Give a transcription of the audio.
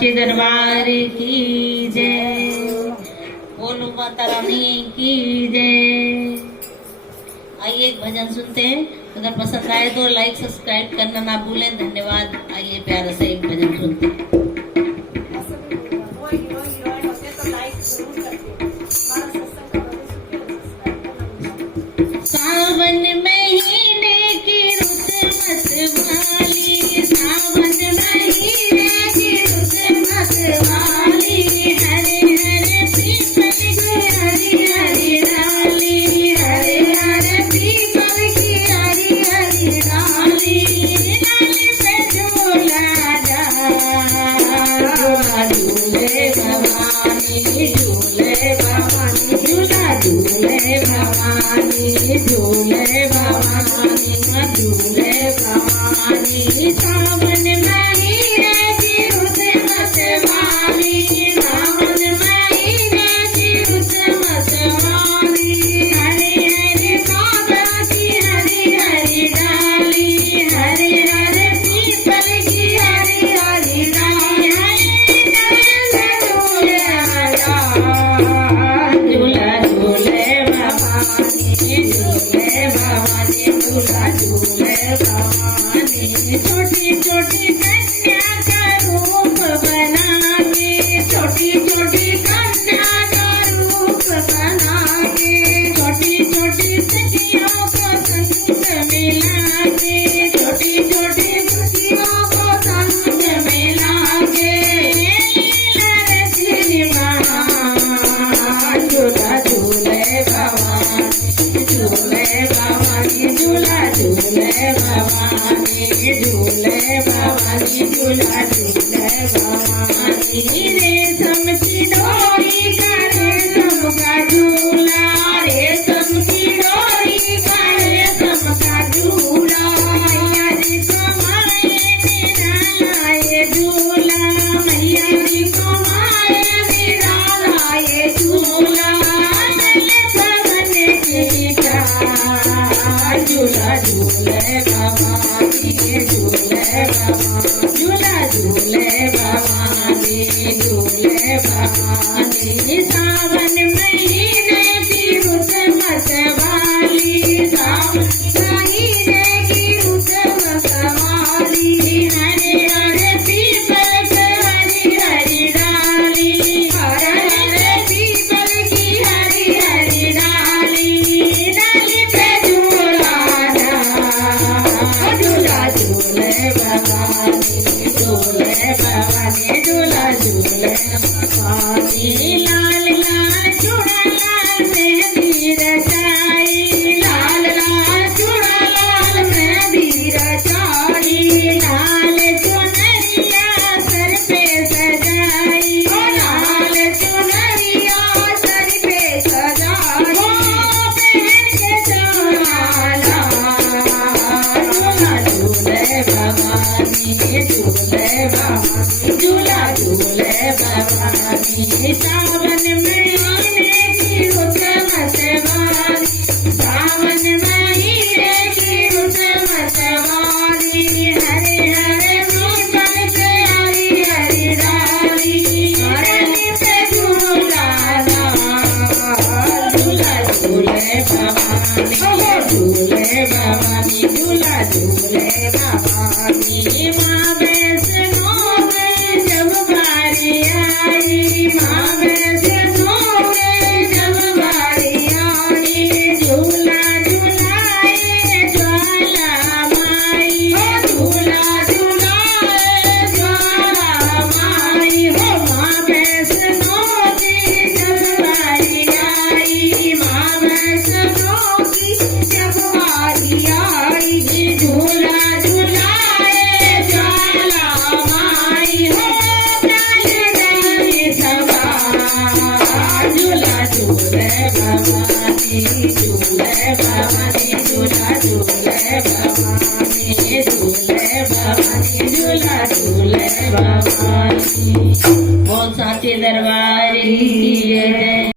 सच्चे दरबार की जय, बोलो माता रानी की जय। आइए एक भजन सुनते हैं, अगर पसंद आए तो लाइक सब्सक्राइब करना ना भूलें। धन्यवाद। आइए प्यारे से एक भजन सुनते हैं। सावन महीने की रुत मतवाली, सावन महीने की रुत मतवाली, हरे हरे पीपल की हरी हरी डाली, हरे हरे पीपल की हरी हरी डाली, डाली पे झूला झूला झूले भवानी, झूले भवानी, झूला झूले भवानी, झूले भवानी, झूले भवानी। सावन महीने की रुत मतवाली, सावन महीने की रुत मतवाली, हरे हरे काबा की हरी हरी डाली, हरे हरे पीपल की हरी हरी डाली, झूला झूले भवानी, झूले भवानी, झूला झूले भवानी। छोटी छोटी कन्या का रूप बना के, छोटी छोटी कन्या का रूप बना के, छोटी छोटी सखियों को संग मिला के, छोटी छोटी सखियों को संग मिला के, झूला झूले भवानी, झूले भवानी, झूला झूले भवानी, झूले भवानी, झूला झूले भवानी। रेशम की डोरी का रेशम का झूला, रेशम की डोरी का रेशम का झूला, मैया जी को माए निराला ये झूला, मैया जी को माए निराला ये झूला, झूला झूले भवानी, झूले भवानी, झूला झूले भवानी, झूले भवानी। सावन महीने की रुत मतवाली, सावन महीने की रुत मतवाली, हरे हरे पीपल की हरी हरी डाली, हरे हरे पीपल की हरी हरी डाली, डाली पे झूला झूले भवानी, झूले भवानी, झूला झूले भवानी। लाल लाल चूड़ा लाल मेहंदी रचाई, लाल लाल चूड़ा लाल मेहंदी रचाई, लाल चुनरिया सर पे सजाई, लाल चुनरिया सर पे सजाई, पहन के चौड़ा झूले भवानी, झूले भवानी, झूला झूले भवानी। सावन महीने की रुत मतवाली, सावन महीने की रुत मतवाली, हरे हरे पीपल के हरी हरी डाली, हरे पे झूला झूला झूले भवानी, झूले भवानी, झूला झूले भवानी। माँ वैष्णो में जब बारी आई, माँ वैष्णो में जब बारी आई, झूला झूलाए ज्वाला माई, झूला झूलाए ज्वाला माई, हो माँ वैष्णो की जब बारी आई, माँ वैष्णो की जब बारी आई, झूला झूलाए ज्वाला माई, हो झूला झूले भवानी, झूले भवानी, झूला झूले भवानी।